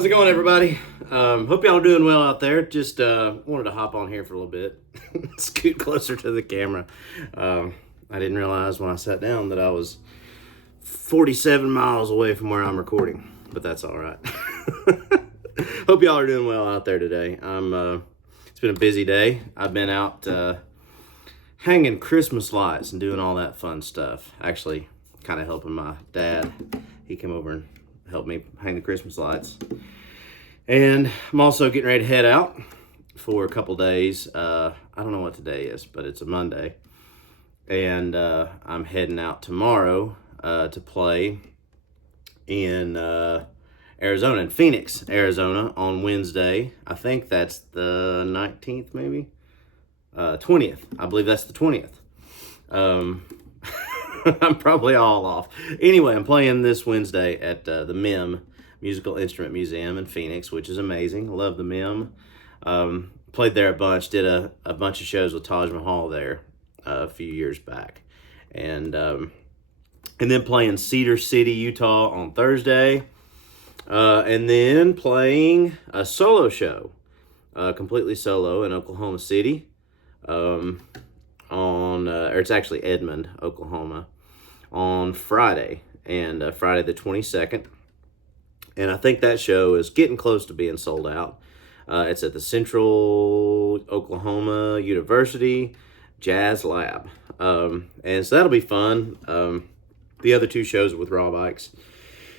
How's it going, everybody? Hope y'all are doing well out there. Just wanted to hop on here for a little bit, scoot closer to the camera. I didn't realize when I sat down that I was 47 miles away from where I'm recording, but that's all right. Hope y'all are doing well out there today. It's been a busy day. I've been out hanging Christmas lights and doing all that fun stuff. Actually, kind of helping my dad. He came over and helped me hang the Christmas lights. And I'm also getting ready to head out for a couple days. I don't know what today is, but it's a Monday. And I'm heading out tomorrow to play in Arizona, in Phoenix, Arizona on Wednesday. I think that's the 19th, maybe? 20th. I believe that's the 20th. I'm probably all off. Anyway, I'm playing this Wednesday at the MIM, Musical Instrument Museum in Phoenix, which is amazing. I love the MIM. Played there a bunch, did a bunch of shows with Taj Mahal there a few years back. And then playing Cedar City, Utah on Thursday. And then playing a solo show, completely solo in Oklahoma City. Or it's actually Edmond, Oklahoma, on Friday, and Friday the 22nd. And I think that show is getting close to being sold out. It's at the Central Oklahoma University Jazz Lab. And so that'll be fun. The other two shows are with Rob Ikes,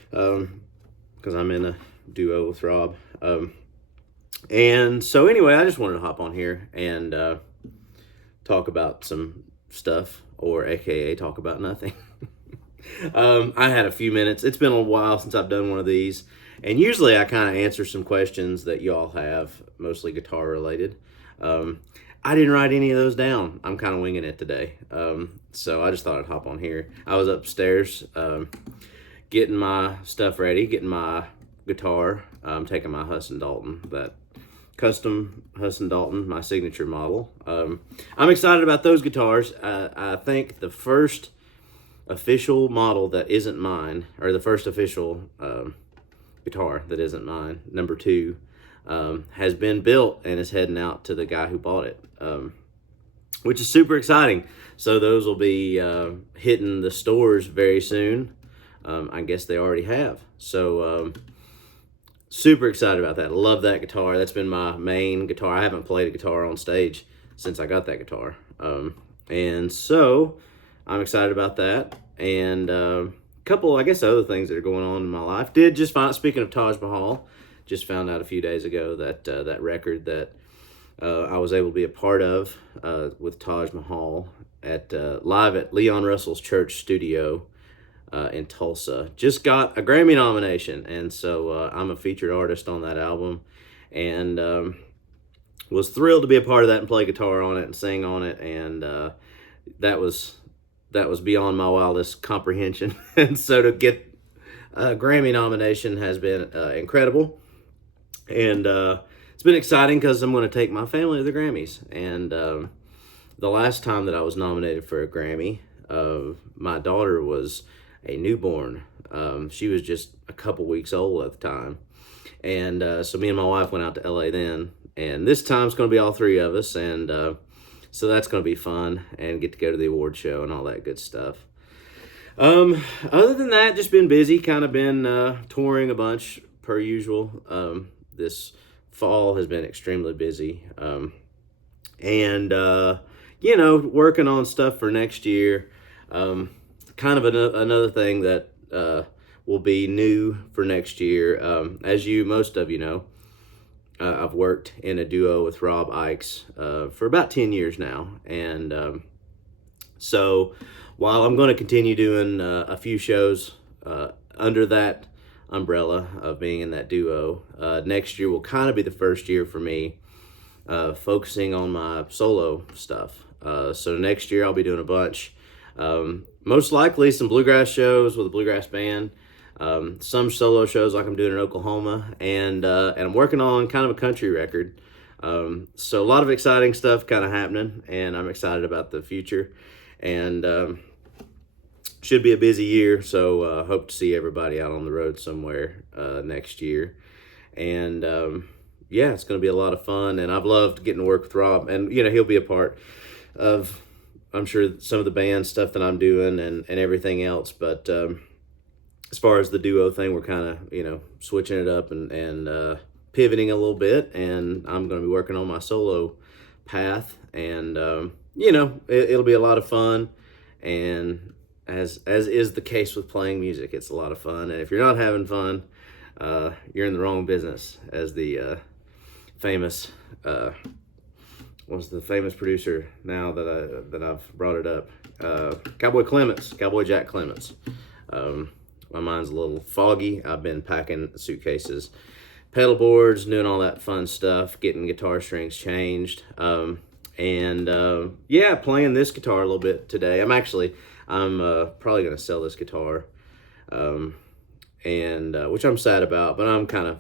because I'm in a duo with Rob. And so anyway, I just wanted to hop on here and talk about some stuff, or AKA talk about nothing. I had a few minutes. It's been a while since I've done one of these, and usually I kind of answer some questions that you all have, mostly guitar related. I didn't write any of those down. I'm kind of winging it today. So I just thought I'd hop on here. I was upstairs getting my stuff ready, getting my guitar, taking my Hudson Dalton that custom Hudson Dalton, my signature model. I'm excited about those guitars. I think the first official model that isn't mine, or the first official guitar that isn't mine, number 2, has been built and is heading out to the guy who bought it, which is super exciting. So those will be hitting the stores very soon. I guess they already have. So super excited about that. Love that guitar. That's been my main guitar. I haven't played a guitar on stage since I got that guitar. And so I'm excited about that. And a couple, I guess, other things that are going on in my life. Did just find, speaking of Taj Mahal, just found out a few days ago that that record that I was able to be a part of with Taj Mahal at live at Leon Russell's church studio in Tulsa just got a Grammy nomination, and so I'm a featured artist on that album, and was thrilled to be a part of that and play guitar on it and sing on it, and that was beyond my wildest comprehension. And so to get a Grammy nomination has been incredible, and it's been exciting because I'm going to take my family to the Grammys. And the last time that I was nominated for a Grammy, my daughter was a newborn. She was just a couple weeks old at the time. And so me and my wife went out to LA then. And this time it's going to be all 3 of us. And so that's going to be fun and get to go to the award show and all that good stuff. Other than that, just been busy, kind of been touring a bunch per usual. This fall has been extremely busy. And, working on stuff for next year. Kind of another thing that will be new for next year. As most of you know, I've worked in a duo with Rob Ikes for about 10 years now. And so while I'm going to continue doing a few shows under that umbrella of being in that duo, next year will kind of be the first year for me focusing on my solo stuff. So next year I'll be doing a bunch. Most likely some bluegrass shows with a bluegrass band, some solo shows like I'm doing in Oklahoma, and I'm working on kind of a country record. So a lot of exciting stuff kind of happening, and I'm excited about the future, and should be a busy year. So hope to see everybody out on the road somewhere next year, and yeah, it's going to be a lot of fun. And I've loved getting to work with Rob, and he'll be a part of, I'm sure, some of the band stuff that I'm doing and everything else. But as far as the duo thing, we're kind of, switching it up and pivoting a little bit. And I'm going to be working on my solo path. And, it'll be a lot of fun. And as is the case with playing music, it's a lot of fun. And if you're not having fun, you're in the wrong business, as the famous... was the famous producer now that I've brought it up, Cowboy Jack Clements. My mind's a little foggy. I've been packing suitcases, pedal boards, doing all that fun stuff, getting guitar strings changed, and playing this guitar a little bit today. I'm probably gonna sell this guitar, which I'm sad about, but I'm kind of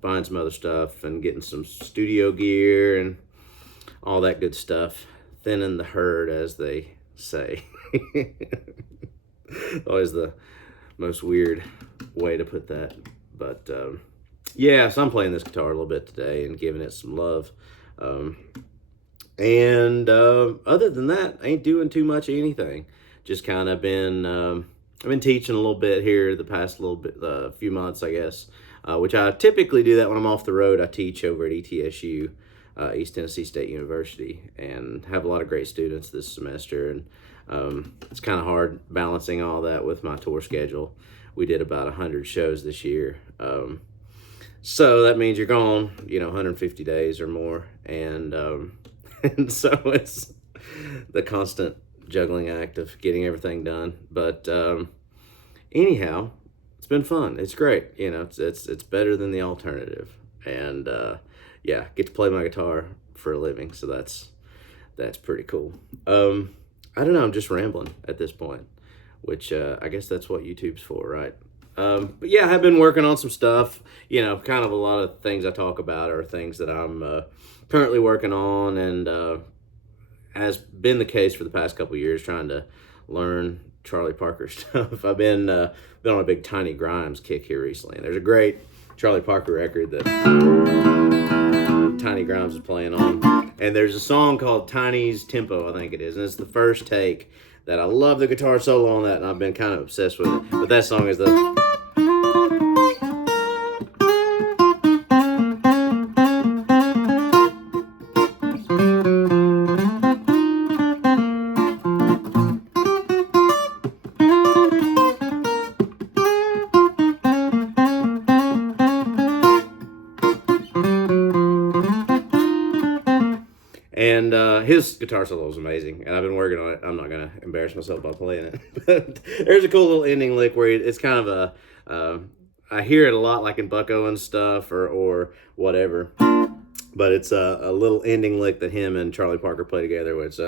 buying some other stuff and getting some studio gear and all that good stuff, thinning the herd, as they say. Always the most weird way to put that. But so I'm playing this guitar a little bit today and giving it some love. And other than that, I ain't doing too much of anything. Just kind of been, I've been teaching a little bit here the past few months, I guess, which I typically do that when I'm off the road. I teach over at ETSU. East Tennessee State University, and have a lot of great students this semester, and it's kind of hard balancing all that with my tour schedule. We did about 100 shows this year, so that means you're gone 150 days or more, and and so it's the constant juggling act of getting everything done. But anyhow, it's been fun. It's great. It's better than the alternative, and get to play my guitar for a living, so that's pretty cool. I don't know, I'm just rambling at this point, which I guess that's what YouTube's for, right? But yeah, I have been working on some stuff. Kind of a lot of things I talk about are things that I'm currently working on, and has been the case for the past couple years, trying to learn Charlie Parker stuff. I've been on a big Tiny Grimes kick here recently, and there's a great Charlie Parker record that Tiny Grimes is playing on, and there's a song called Tiny's Tempo, I think it is, and it's the first take that I love the guitar solo on that, and I've been kind of obsessed with it. But that song is the And his guitar solo is amazing, and I've been working on it. I'm not going to embarrass myself by playing it. But there's a cool little ending lick where it's kind of I hear it a lot like in Buck Owens stuff or whatever. But it's a little ending lick that him and Charlie Parker play together, where it's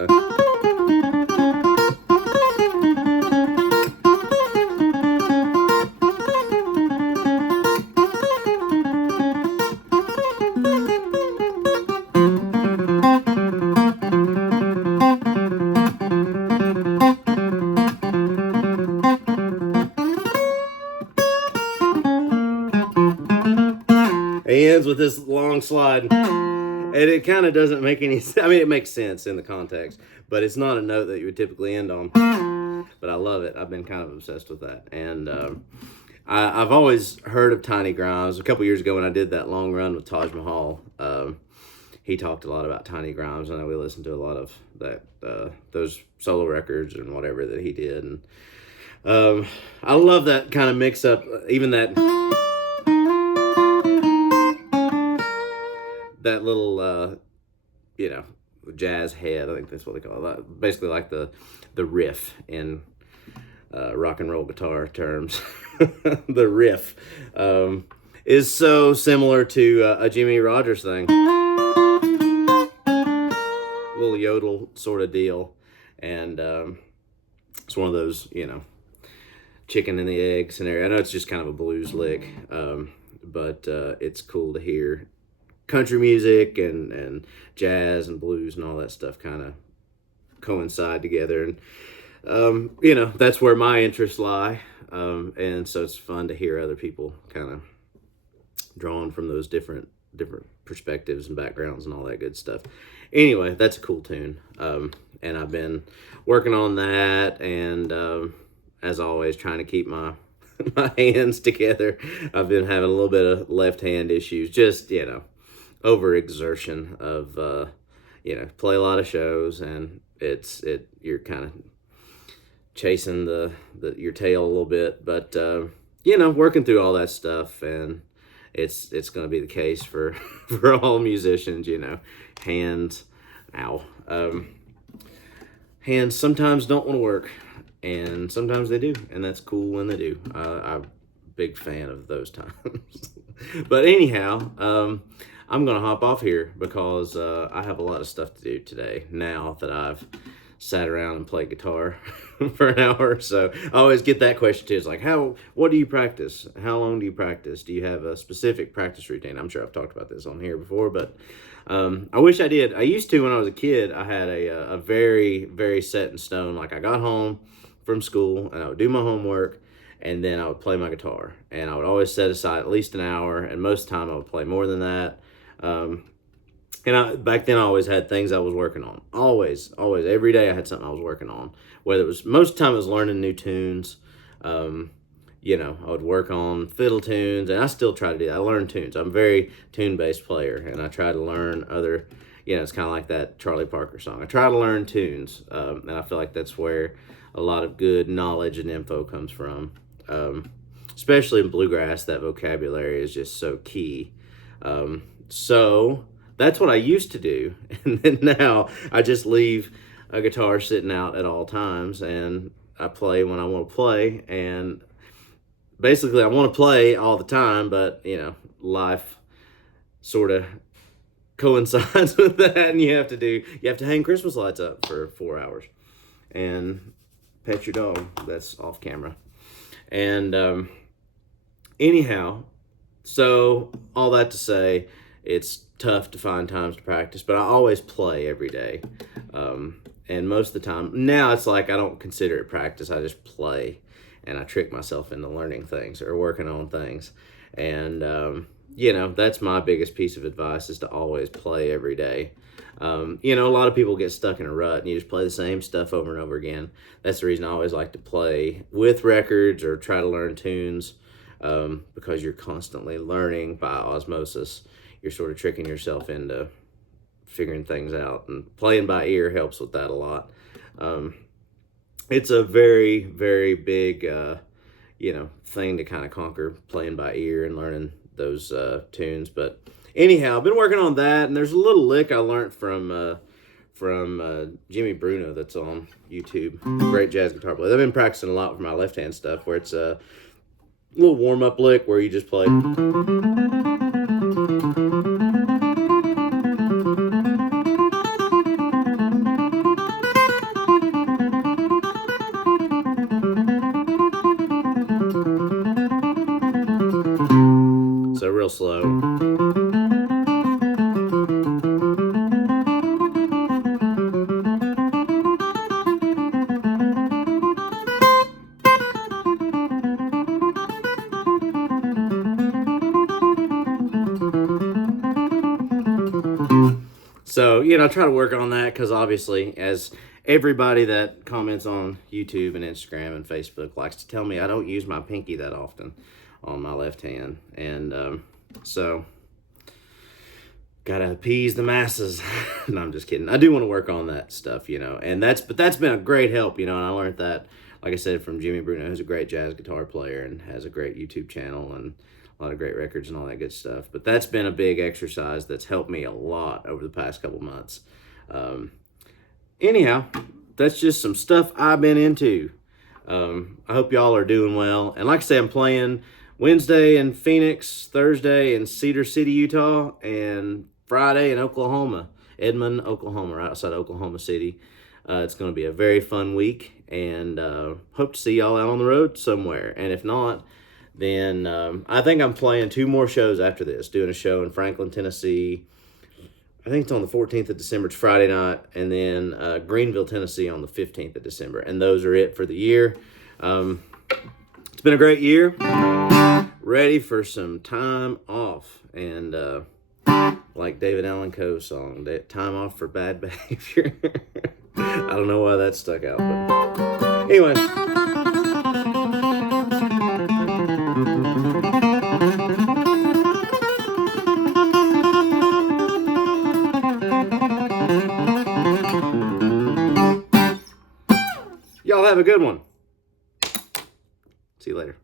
he ends with this long slide, and it kind of doesn't make any sense. I mean, it makes sense in the context, but it's not a note that you would typically end on. But I love it. I've been kind of obsessed with that. And I've always heard of Tiny Grimes. A couple years ago when I did that long run with Taj Mahal, he talked a lot about Tiny Grimes, and we listened to a lot of that those solo records and whatever that he did. And I love that kind of mix up, even that little jazz head, I think that's what they call it. Basically like the riff in rock and roll guitar terms. The riff is so similar to a Jimmy Rogers thing. Little yodel sort of deal. And it's one of those, chicken and the egg scenario. I know it's just kind of a blues lick, but it's cool to hear country music and jazz and blues and all that stuff kind of coincide together. And that's where my interests lie, and so it's fun to hear other people kind of drawn from those different perspectives and backgrounds and all that good stuff. Anyway, that's a cool tune, and I've been working on that, and as always, trying to keep my hands together. I've been having a little bit of left hand issues, just overexertion of play a lot of shows, and you're kind of chasing your tail a little bit, but working through all that stuff, and it's going to be the case for all musicians. Hands hands sometimes don't want to work, and sometimes they do, and that's cool when they do. I'm a big fan of those times. But anyhow, I'm going to hop off here because I have a lot of stuff to do today now that I've sat around and played guitar for an hour. So I always get that question too. It's like, what do you practice? How long do you practice? Do you have a specific practice routine? I'm sure I've talked about this on here before, but I wish I did. I used to when I was a kid. I had a very, very set in stone. Like I got home from school and I would do my homework, and then I would play my guitar. And I would always set aside at least an hour, and most of the time I would play more than that. Back then I always had things I was working on. Always, every day I had something I was working on. Whether it was, most of the time it was learning new tunes. I would work on fiddle tunes, and I still try to do that. I learn tunes. I'm a very tune-based player, and I try to learn other, it's kind of like that Charlie Parker song. I try to learn tunes, and I feel like that's where a lot of good knowledge and info comes from. Especially in bluegrass, that vocabulary is just so key. So that's what I used to do. And then now I just leave a guitar sitting out at all times, and I play when I want to play. And basically I want to play all the time, but life sort of coincides with that, and you have to hang Christmas lights up for 4 hours and pet your dog. That's off camera. And anyhow, so all that to say, it's tough to find times to practice, but I always play every day. And most of the time, now it's like I don't consider it practice. I just play, and I trick myself into learning things or working on things. And that's my biggest piece of advice, is to always play every day. A lot of people get stuck in a rut and you just play the same stuff over and over again. That's the reason I always like to play with records or try to learn tunes, because you're constantly learning by osmosis. You're sort of tricking yourself into figuring things out, and playing by ear helps with that a lot. It's a very, very big, thing to kind of conquer, playing by ear and learning those tunes. But anyhow, I've been working on that, and there's a little lick I learned from Jimmy Bruno that's on YouTube. Great jazz guitar player. I've been practicing a lot with my left hand stuff, where it's a little warm up lick where you just play. So real slow. So, I try to work on that, because obviously, as everybody that comments on YouTube and Instagram and Facebook likes to tell me, I don't use my pinky that often on my left hand. And so, gotta appease the masses. No, I'm just kidding. I do want to work on that stuff, and that's been a great help, and I learned that, like I said, from Jimmy Bruno, who's a great jazz guitar player and has a great YouTube channel and a lot of great records and all that good stuff. But that's been a big exercise that's helped me a lot over the past couple months. Anyhow, that's just some stuff I've been into. I hope y'all are doing well. And like I say, I'm playing Wednesday in Phoenix, Thursday in Cedar City, Utah, and Friday in Oklahoma, Edmond, Oklahoma, right outside Oklahoma City. It's going to be a very fun week, and hope to see y'all out on the road somewhere. And if not, then I think I'm playing 2 more shows after this, doing a show in Franklin, Tennessee. I think it's on the 14th of December. It's Friday night. And then Greenville, Tennessee on the 15th of December. And those are it for the year. It's been a great year. Ready for some time off. And like David Allan Coe's song, Time Off for Bad Behavior. I don't know why that stuck out. But anyway. Y'all have a good one. See you later.